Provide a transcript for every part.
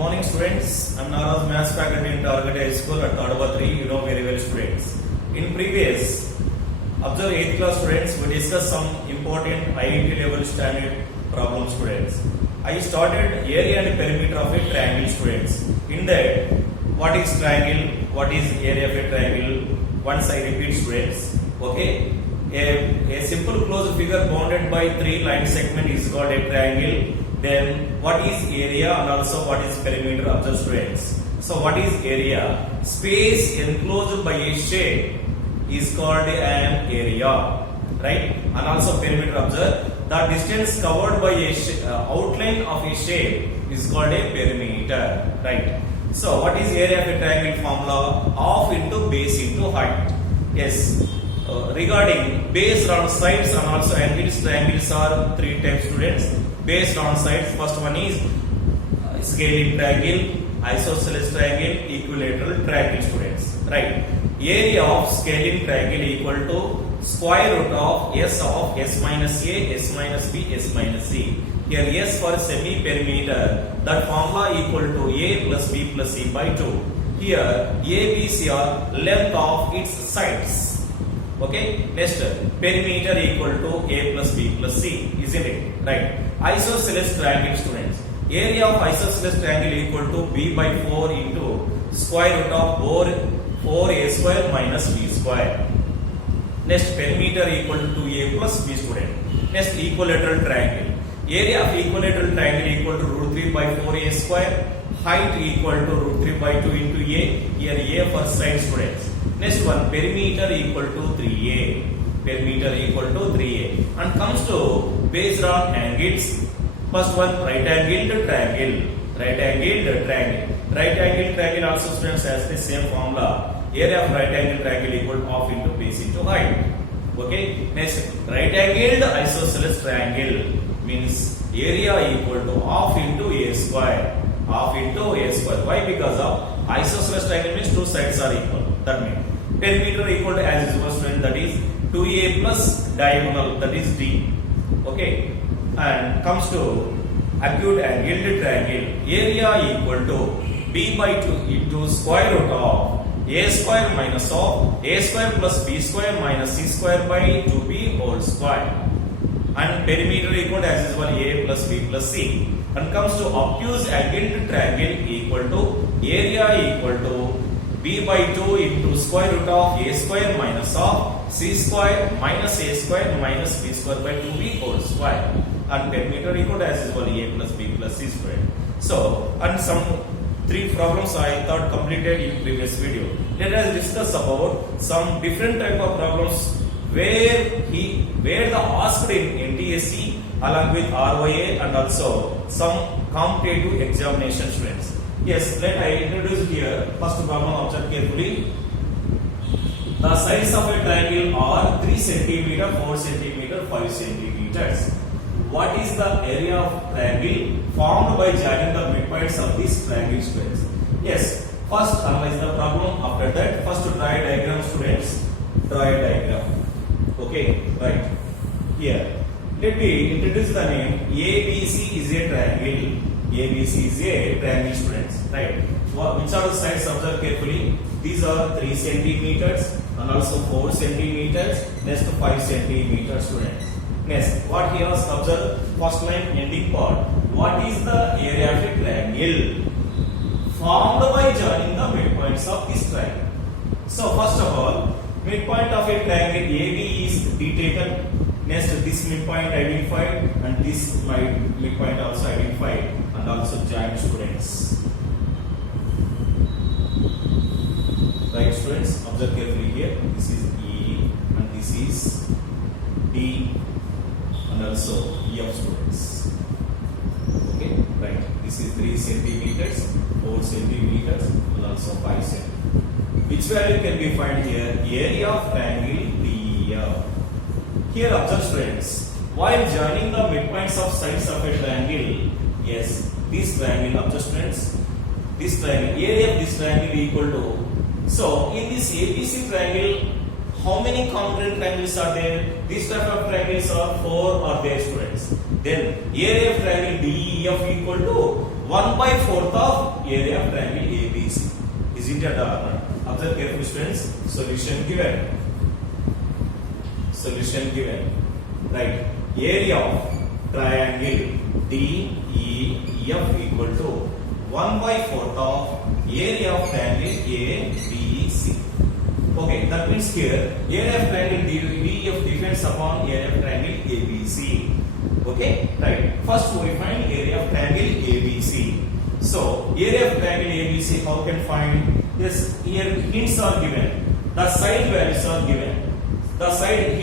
Morning students, I am Naraz, Maths faculty in Target High School at Tadaba 3. You know very well students. In previous, observe 8th class students, we discussed some important IIT level standard problem students. I started area and perimeter of a triangle students. In that, what is triangle, what is area of a triangle, once I repeat students. Okay, a simple closed figure bounded by 3 line segment is called a triangle. Then what is area and also what is perimeter of the students? So what is area? Space enclosed by a shape is called an area, right? And also perimeter of the distance covered by a outline of a shape is called a perimeter, right? So what is area of a triangle formula? Half into base into height. Yes. Regarding based on sides and also angles, triangles are 3 types students. Based on sides, first one is scalene triangle, isosceles triangle, equilateral triangle students, right? Area of scalene triangle equal to square root of s minus a, s minus b, s minus c. Here s for semi perimeter, that formula equal to a plus b plus c by 2. Here a, b, c are length of its sides. Okay, next perimeter equal to a plus b plus c, isn't it? Right. Isosceles triangle students. Area of isosceles triangle equal to b by 4 into square root of 4a square minus b square. Next, perimeter equal to a plus b student. Next, equilateral triangle. Area of equilateral triangle equal to root 3 by 4a square. Height equal to root 3 by 2 into a. Here a for side students. Next one, perimeter equal to 3a. Perimeter equal to 3a. And comes to based on angles. First one, right angled triangle. Right angled triangle. Right angled triangle also students has the same formula. Area of right angled triangle equal to half into base into height. Okay. Next, right angled isosceles triangle means area equal to half into a square. Half into a square. Why? Because of isosceles triangle means 2 sides are equal. That means perimeter equal to as is student, that is 2a plus diagonal, that is d. Okay, and comes to acute angled triangle. Area equal to b by 2 into square root of a square minus of a square plus b square minus c square by 2b whole square. And perimeter equal to as is a plus b plus c. And comes to obtuse angled triangle equal to area equal to b by 2 into square root of a square minus of c square minus a square minus b square by 2b whole square. And perimeter equal to as is a plus b plus c square. So, and some 3 problems I thought completed in previous video. Let us discuss about some different type of problems where the asked in NTSC along with ROA and also some competitive examination students. Yes, let I introduce here. First problem, observe carefully. The sides of a triangle are 3 cm, 4 cm, 5 cm. What is the area of triangle formed by joining the midpoints of these triangle squares? Yes, first analyze the problem. After that, first draw a diagram students. Draw a diagram. Okay, right. Here, let me introduce the name. ABC is a triangle. ABC is a triangle students, right? Which are the sides? Observe carefully. These are 3 centimeters and also 4 centimeters. Next 5 centimeters students. Next, what here is observe? First line ending part. What is the area of a triangle formed by joining the midpoints of this triangle? So first of all, midpoint of a triangle AB is D taken. Next, this midpoint identified and this midpoint also identified and also joined students. Right students, observe carefully here. This is E and this is D and also F students. Okay, right. This is 3 centimeters, 4 centimeters and also 5 centimeters. Which value can be found here? Area of triangle DF. Here observe students, while joining the midpoints of sides of a triangle, yes, this triangle, observe students, this triangle, area of this triangle equal to, so in this ABC triangle, how many component triangles are there? This type of triangles are 4 are there students. Then area of triangle DEF equal to 1 by 4th of area of triangle ABC. Is it or not? Observe carefully, students. Solution given. Solution given. Right. Area of triangle DEF equal to 1 by 4th of area of triangle ABC. Okay, that means here area of triangle DEF depends upon area of triangle ABC. Okay, right. First we find area of triangle ABC. So area of triangle ABC, how can find? Yes, here hints are given. The side values are given. The side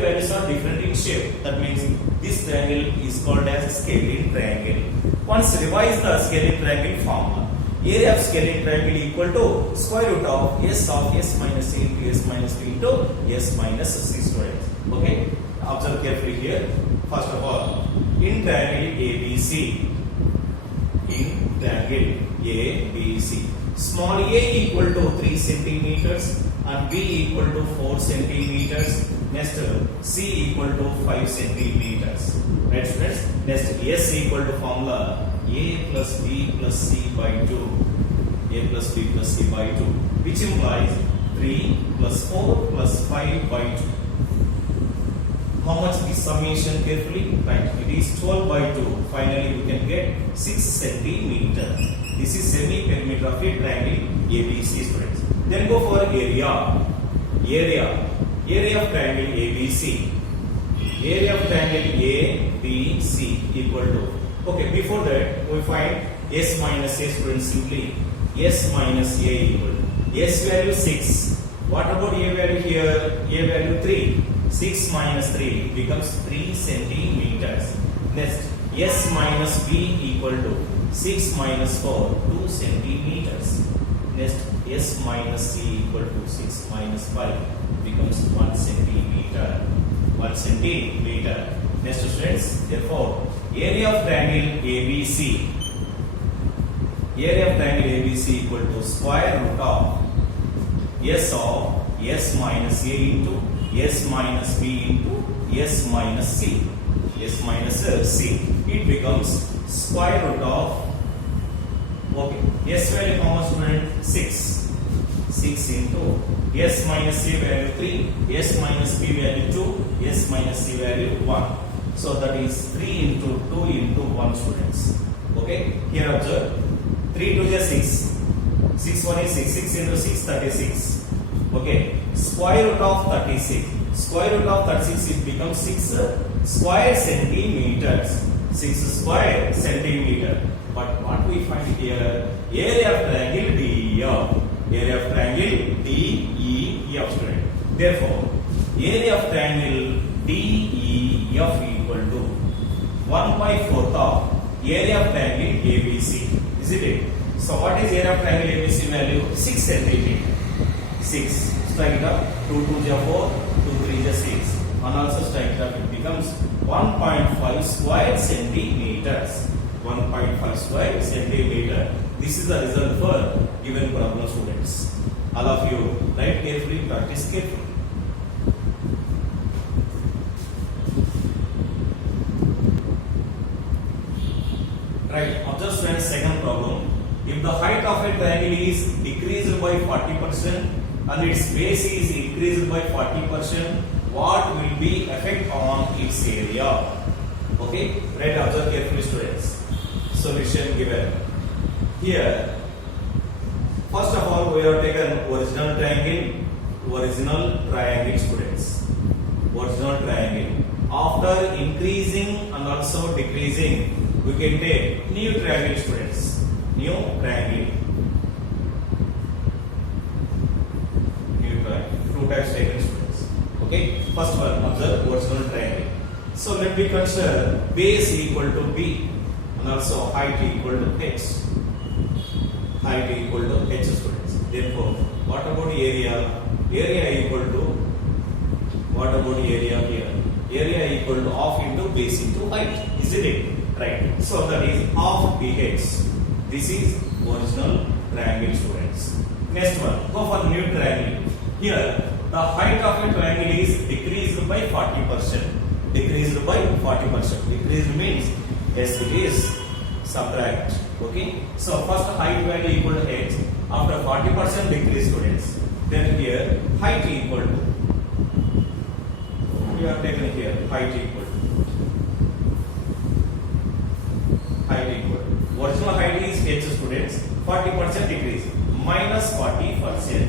values are different in shape. That means this triangle is called as scalene triangle. Once revise the scalene triangle formula. Area of scalene triangle equal to square root of s minus a into s minus b into s minus c students. Okay, observe carefully here. First of all, in triangle ABC, small a equal to 3 centimeters and b equal to 4 centimeters. Next, c equal to 5 centimeters. Right, students? Next, s equal to formula a plus b plus c by 2. A plus b plus c by 2, which implies 3 plus 4 plus 5 by 2. How much is summation carefully? Right, it is 12 by 2. Finally, we can get 6 centimeter. This is semi-perimeter of a triangle ABC, students. Then go for area. Area of triangle ABC. Area of triangle ABC equal to. Okay, before that, we find s minus a, students. Simply s minus a equal to s value 6. What about a value here? A value 3. 6 minus 3 becomes 3 centimeters. Next, s minus b equal to 6 minus 4, 2 centimeters. Next, s minus c equal to 6 minus 5 becomes 1 centimeter. 1 centimeter. Next, students, therefore, area of triangle ABC. Area of triangle ABC equal to square root of s minus a into s minus b into s minus c. S minus c. It becomes square root of, okay, s value how much, student? 6. 6 into s minus c value 3, s minus b value 2, s minus c value 1. So that is 3 into 2 into 1, students. Okay, here observe 3 to the 6. 6 1 is 6. 6 into 6, 36. Okay, square root of 36. Square root of 36, it becomes 6 square centimeters. 6 square centimeter. But what we find here, area of triangle DEF. Area of triangle DEF, student. Therefore, area of triangle DEF equal to 1 by 4th of area of triangle ABC. Isn't it? So what is area of triangle ABC value? 6 centimeter. 6. Strike it up. 2 2 is 4. 2 3 is 6. And also strike it up. It becomes 1.5 square centimeters. 1.5 square centimeter. This is the result for given problem, students. All of you write carefully, practice carefully. Right, observe, students, second problem. If the height of a triangle is decreased by 40% and its base is increased by 40%, what will be effect on its area? Okay, right, observe carefully, students. Solution given. Here, first of all, we have taken original triangle, students. Original triangle. After increasing and also decreasing, we can take new triangle, students. New triangle. Two types taken, students. Okay. First one, observe original triangle. So let me consider base equal to b and also height equal to h. Height equal to h, students. Therefore, what about area? Area equal to, what about area here? Area equal to half into base into height. Isn't it? Right. So that is half bh. This is original triangle, students. Next one, go for new triangle. Here, the height of a triangle is decreased by 40%. Decreased by 40%. Decreased means, yes, it is subtract. Okay, so first height value equal to h. After 40% decrease, students, then here height equal to, we have taken here height equal to, original height is h, students, 40% decrease, minus 40%,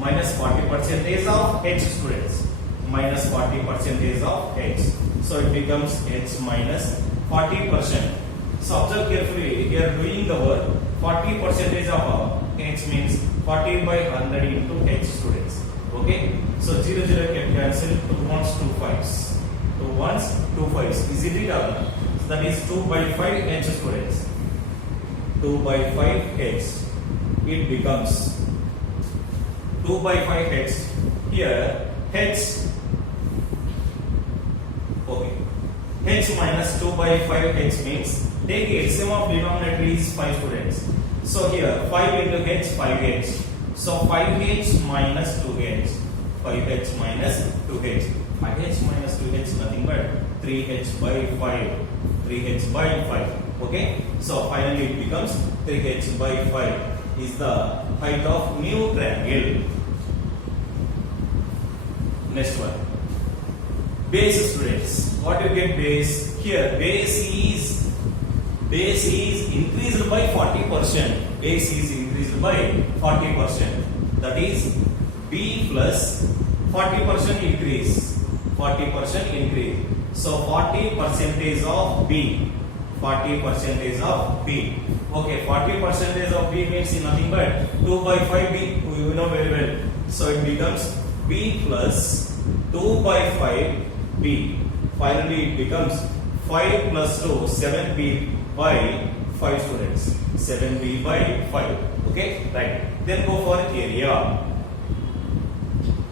minus 40% of h, students, minus 40% of h, so it becomes h minus 40%. So observe carefully, here doing the work, 40% of h means 40 by 100 into h, students. Okay, so 0 0 can cancel, 2 ones 2 5s, 2 ones 2 5s, is it or not? So that is 2 by 5 h, students, 2 by 5 h, it becomes 2 by 5 h, here h, okay, h minus 2 by 5 h means, take LCM of denominator is 5, students. So here 5 into h, 5h. So 5h minus 2h. 5h minus 2h. 5h minus 2h nothing but 3h by 5. 3h by 5. Okay. So finally it becomes 3h by 5 is the height of new triangle. Next one. Base, students. What you get base? Here base is increased by 40%. Base is increased by 40%. That is b plus 40% increase. 40% increase. So 40% of b. 40% of b. Okay, 40% of b means nothing but 2 by 5b. You know very well. So it becomes b plus 2 by 5b. Finally it becomes 5 plus 2, 7b by 5, students. 7b by 5. Okay, right. Then go for area.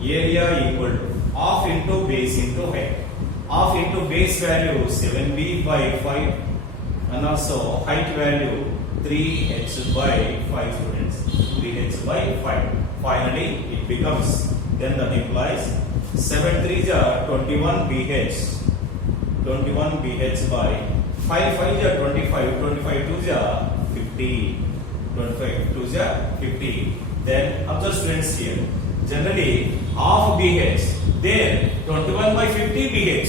Area equal to half into base into height. Half into base value 7b by 5 and also height value 3h by 5, students. 3h by 5. Finally it becomes, then that implies 7 3s are 21 bh. 21 bh by 5 5s are 25. 25 2s are 50. 25 2s are 50. Then observe, students, here. Generally half bh. There 21 by 50 bh.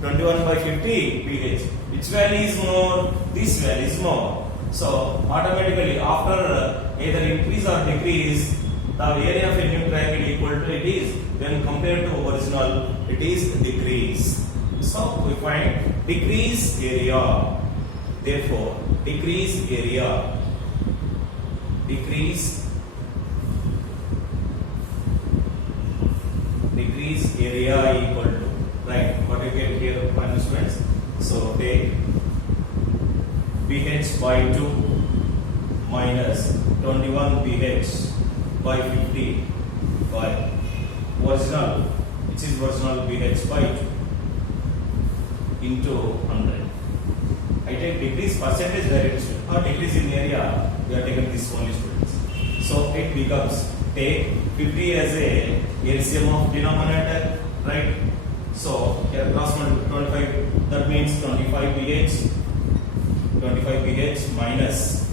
21 by 50 bh. Which value is more? This value is more. So automatically after either increase or decrease, the area of a new triangle equal to it is, when compared to original, it is decrease. So we find decrease area. Therefore decrease area. Decrease area equal to, right, what you get here, punishments. So take bh by 2 minus 21 bh by 50 by original, which is original bh by 2 into 100. I take decrease percentage direction or decrease in area, we are taking this only, students. So it becomes, take 50 as a LCM of denominator, right? So here cross multiply 25, that means 25 bh minus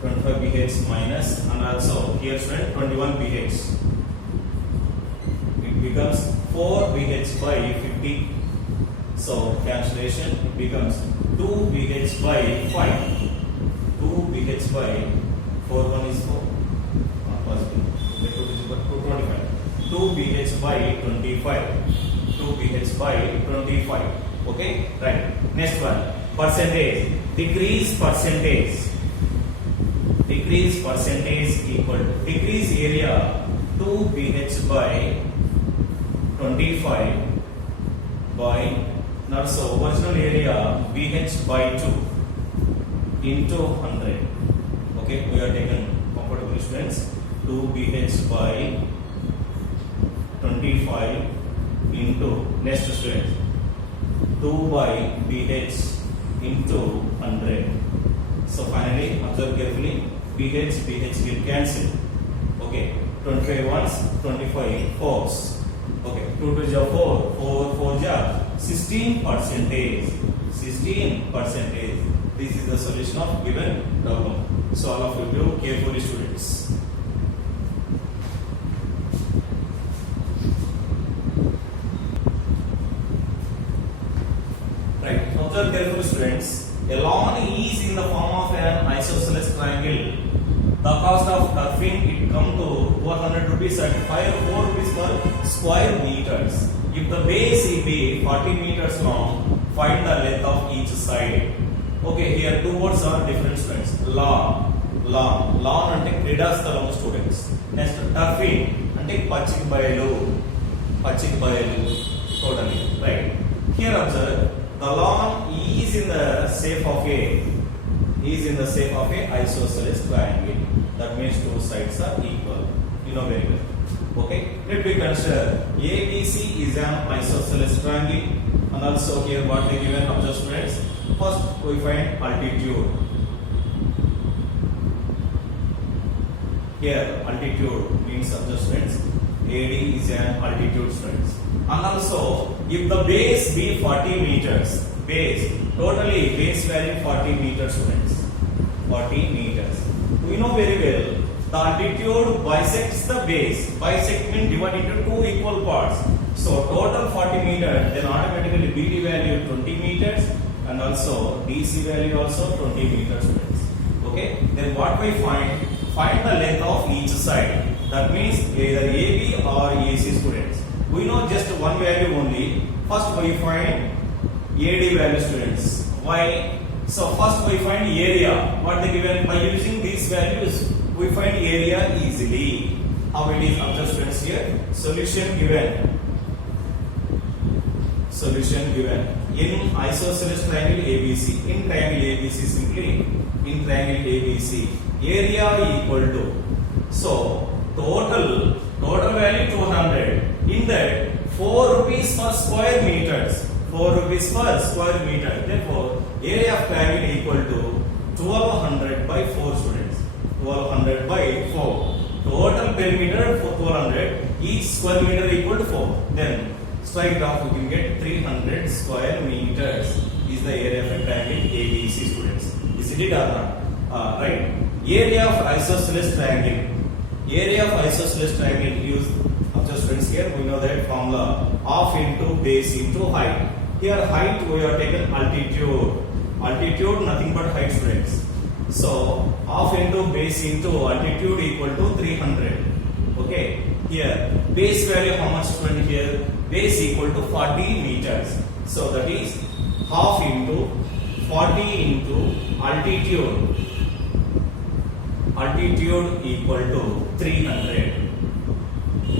25 bh minus, and also here student 21 bh. It becomes 4 bh by 50. So cancellation, it becomes 2 bh by 5. 2 bh by 4, 1 is 4. Not possible. 225. 2 bh by 25. 2 bh by 25. Okay, right. Next one, percentage. Decrease percentage. Decrease percentage equal to decrease area 2 bh by 25 by, not so, original area bh by 2 into 100. Okay, we are taken comfortable, students. 2 bh by 25 into, next, students, 2 by bh into 100. So finally observe carefully, bh get cancelled. Okay, 25 ones, 25 fours. Okay, 2 to 4, 4 4 16%. 16%. This is the solution of given problem. So all of you do carefully, students. Right. Observe carefully, students. A lawn is in the form of an isosceles triangle. The cost of turfing it come to 400 rupees at 4 rupees per square meters. If the base be 40 meters long, find the length of each side. Okay, here two words are different, students. Lawn అంటే క్రీడాస్థలం students. Next turfing అంటే పచ్చిక బయలు totally, right? Here observe the lawn is in the shape of a isosceles triangle. That means two sides are equal. You know very well. Okay, let me consider ABC is an isosceles triangle, and also here what they given adjustments. First we find altitude. Here altitude means adjustments. AD is an altitude, students. And also if the base be 40 meters, base value 40 meters, students. 40 meters. We know very well the altitude bisects the base. Bisect means divide into two equal parts. So total 40 meters, then automatically BD value 20 meters and also DC value also 20 meters, students. Okay, then what we find the length of each side. That means either AB or AC, students. We know just one value only. First we find AD value, students. Why? So first we find area. What they given? By using these values we find area easily. How it is? Observe, students, here. Solution given. In isosceles triangle ABC. In triangle ABC, simply in triangle ABC, area equal to, so total value 200. In that 4 rupees per square meters. 4 rupees per square meter. Therefore, area of triangle equal to 1200 by 4, students. 1200 by 4. Total perimeter for 1200. Each square meter equal to 4. Then straight off we can get 300 square meters is the area of a triangle ABC, students. Is it or not? Right. Area of isosceles triangle. Use just friends here. We know that formula half into base into height. Here height we have taken altitude. Altitude nothing but height, students. So half into base into altitude equal to 300. Okay. Here base value how much, student? Here base equal to 40 meters. So that is half into 40 into altitude. Altitude equal to 300.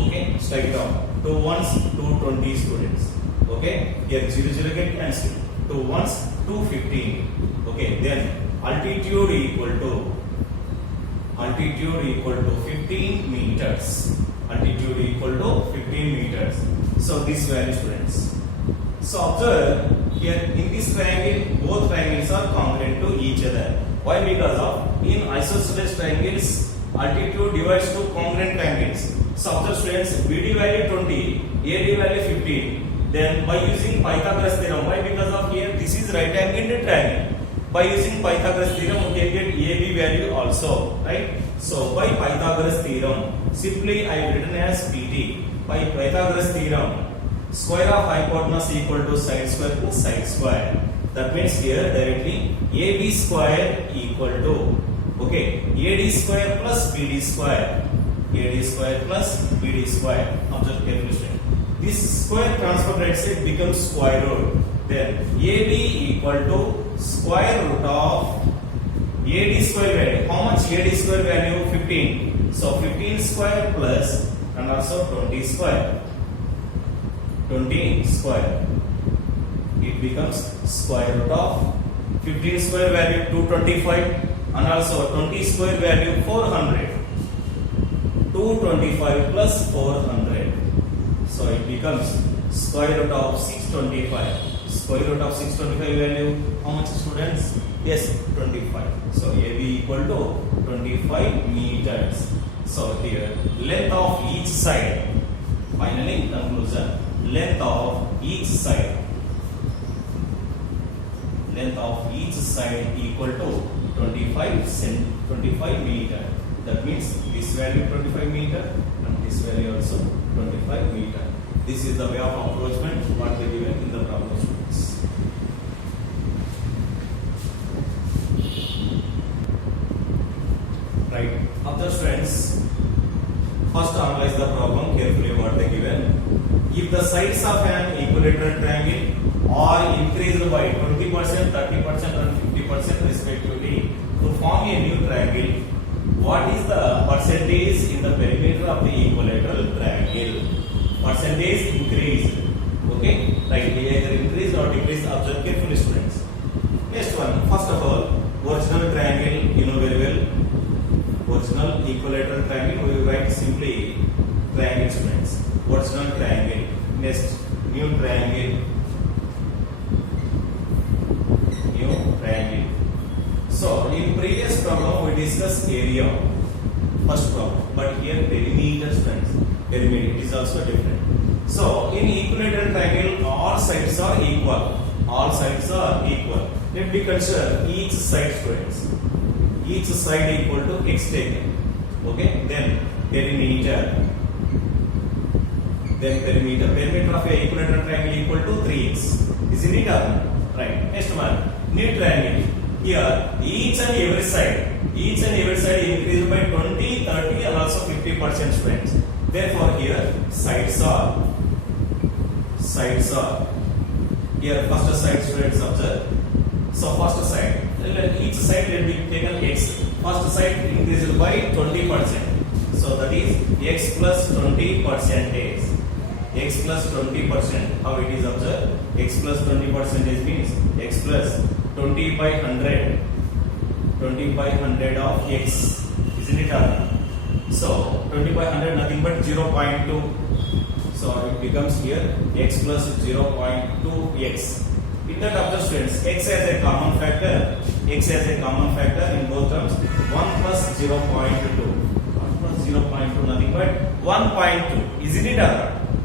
Okay, strike it out. 2 ones 220, students. Okay, here 0 get cancelled. 2 ones 215. Okay, then altitude equal to 15 meters. Altitude equal to 15 meters. So this value, students. So observe here in this triangle, both triangles are congruent to each other. Why? Because of in isosceles triangles, altitude divides to congruent triangles. So observe, students, BD value 20, AD value 15. Then by using Pythagoras theorem, why? Because of here this is right angled triangle. By using Pythagoras theorem, we can get AB value also, right? So by Pythagoras theorem, simply I have written as PT. By Pythagoras theorem, square of hypotenuse equal to side square plus side square. That means here directly AB square equal to, okay, AD square plus BD square. AD square plus BD square. Observe carefully. This square transfer right side becomes square root. Then AB equal to square root of AD square value. How much AD square value? 15. So 15 square plus and also 20 square. 20 square. It becomes square root of 15 square value 225 and also 20 square value 400. 225 plus 400. So it becomes square root of 625. Square root of 625 value, how much, students? Yes, 25. So AB equal to 25 meters. So here length of each side. Finally, conclusion, length of each side. length of each side equal to 25 meter. That means this value 25 meter and this value also 25 meter. This is the way of approachment what they given in the problem students. Right. Observe students. First analyze the problem carefully what they given. If the sides of an equilateral triangle are increased by 20%, 30% and 50% respectively to form a new triangle, what is the percentage in the perimeter of the equilateral triangle? Percentage increased. Okay? Right. Either increase or decrease. Observe carefully students. Next one. First of all, original triangle, you know very well. Original equilateral triangle, we will write simply triangle students. Original triangle. Next, new triangle. New triangle. So, in previous problem we discussed area. First problem. But here perimeter students. Perimeter is also different. So, in equilateral triangle, all sides are equal. All sides are equal. Let me consider each side students. Each side equal to x taken. Okay, then perimeter. Perimeter of a equilateral triangle equal to 3x. Isn't it? Right. Next one. New triangle. Here, each and every side increased by 20, 30 and also 50% students. Therefore, here sides are. Here, first side students observe. So, first side. Each side will be taken x. First side increased by 20%. So that is x plus 20%. X plus 20%. How it is observed? X plus 20% means x plus 20 by 100. 20 by 100 of x. Isn't it? So 20 by 100 nothing but 0.2. So it becomes here x plus 0.2x. In that observe students, x has a common factor. X has a common factor in both terms. 1 plus 0.2. 1 plus 0.2 nothing but 1.2. Isn't it?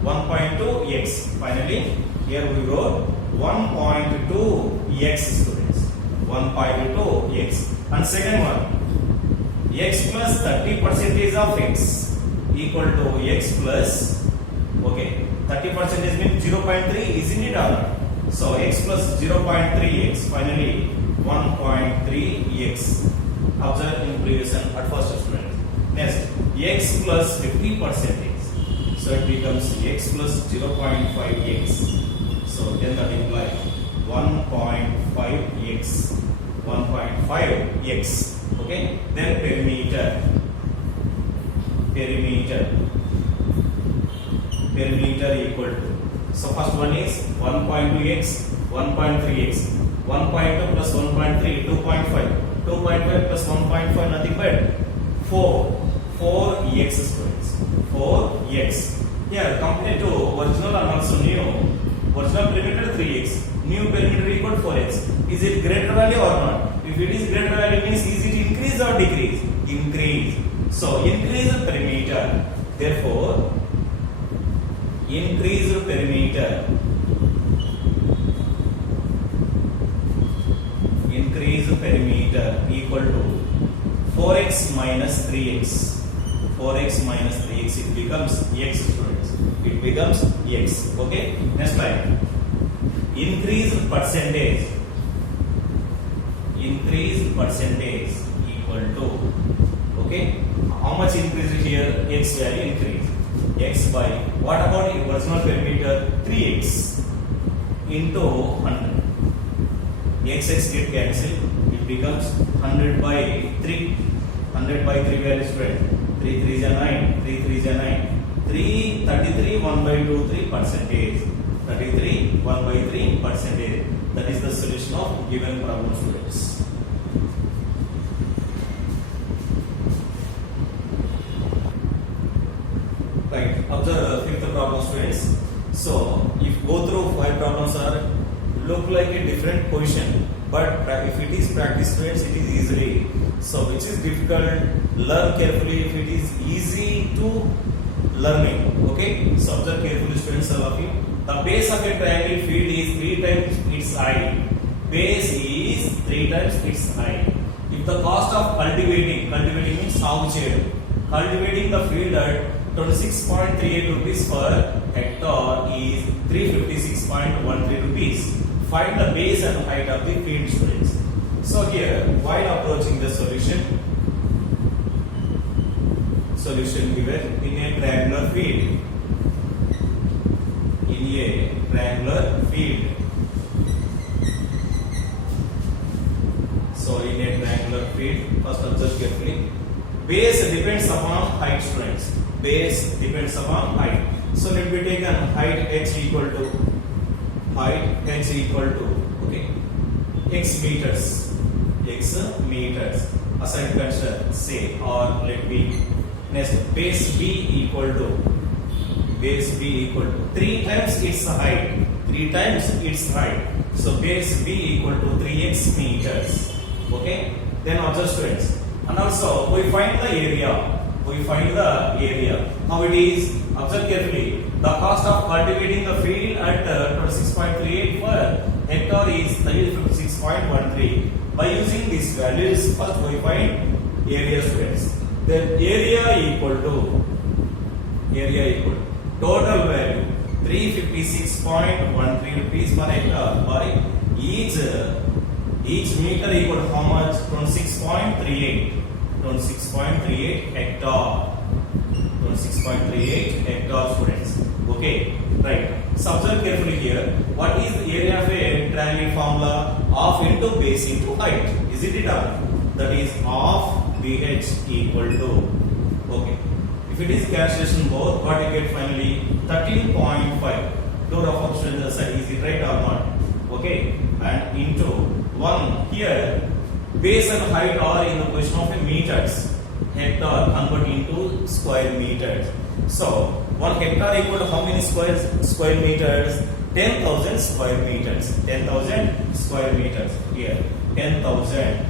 1.2x. Finally, here we wrote 1.2x students. 1.2x. And second one, x plus 30% of x equal to x plus, okay, 30% means 0.3. Isn't it? So x plus 0.3x. Finally, 1.3x. Observe in previous and at first student. Next, x plus 50%. So it becomes x plus 0.5x. So then that implies 1.5x. 1.5x. Okay. Then perimeter. Perimeter equal to. So first one is 1.2x, 1.3x. 1.2 plus 1.3, 2.5. 2.5 plus 1.5 nothing but 4x students. 4x. Here compared to original and also new. Original perimeter 3x. New perimeter equal to 4x. Is it greater value or not? If it is greater value means is it increase or decrease? Increase. So increase perimeter. Therefore, increased perimeter. Increased perimeter equal to 4x minus 3x. 4x minus 3x. It becomes x students. It becomes x. Okay. Next line. Increased percentage. Increased percentage equal to. Okay. How much increase here? X value increase. X by what about original perimeter 3x into 100. X get cancelled. It becomes 100 by 3. 100 by 3 value spread. 3 3 is 9. 3 3 is 9. 3 33 1 by 2 3 percentage. 33 1 by 3 percentage. That is the solution of given problem students. Right. Observe fifth problem students. So if go through 5 problems are look like a different position, but if it is practice students, it is easily. So which is difficult, learn carefully. If it is easy to learning, okay. So observe carefully students, all of you. The base of a triangle field is 3 times its height. base is 3 times its height. If the cost of cultivating means sagu cheyadu, cultivating the field at 26.38 rupees per hectare is 356.13 rupees. Find the base and height of the field, students. So here, while approaching the solution given in a triangular field. In a triangular field. So in a triangular field, first observe carefully. Base depends upon height, students. Base depends upon height. So let me take an height h equal to okay, x meters. Aside consider say, or let me next base b equal to 3 times its height. So base b equal to 3x meters. Okay, then observe, students, and also we find the area. How it is? Observe carefully. The cost of cultivating the field at 26.38 per hectare is 356.13. By using these values, first we find area, students. Then area equal to total value 356.13 rupees per hectare by each meter equal to how much? 26.38 hectare. 26.38 hectare, students. Okay, right. So observe carefully here. What is the area of a triangle formula? Half into base into height. Isn't it up? That is half BH equal to. Okay. If it is calculation both, what you get finally? 13.5. Do rough up, students. Is it right or not? Okay. And into 1 here. Base and height are in the question of a meters. Hectare convert into square meters. So 1 hectare equal to how many square meters? 10,000 square meters. 10,000 square meters. Here 10,000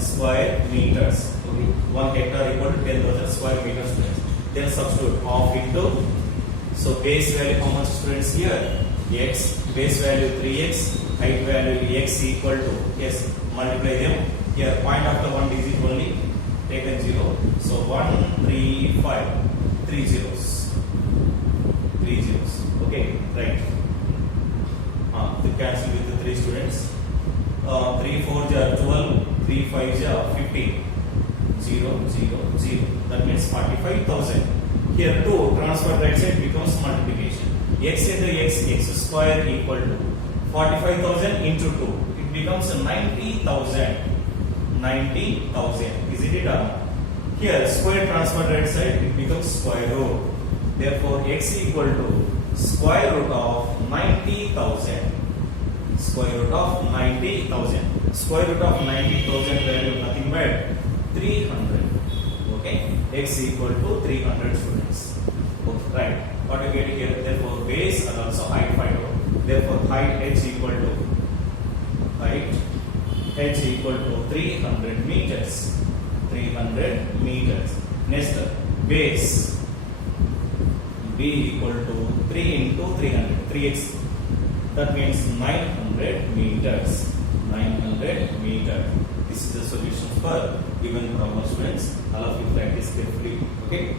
square meters. Okay. 1 hectare equal to 10,000 square meters. Then substitute half into. So base value how much, students? Here x, base value 3x, height value x equal to, yes, multiply them. Here point after 1 digit only, taken 0. So 135, 3 zeros. Okay, right. To cancel with the 3 students. 3 4 are 12, 3 5 are 15. 0. That means 45,000. Here 2 transfer right side becomes multiplication. X into x square equal to 45,000 into 2. It becomes 90,000. Is it done? Here square transfer right side, it becomes square root. Therefore x equal to square root of 90,000. Square root of 90,000 value nothing but 300. Okay, x equal to 300, students. Okay, right. What you get here? Therefore base and also height find out. Therefore height h equal to 300 meters. Next, base b equal to 3 into 300, 3x. That means 900 meters. This is the solution for given problem, students. All of you practice carefully. Okay.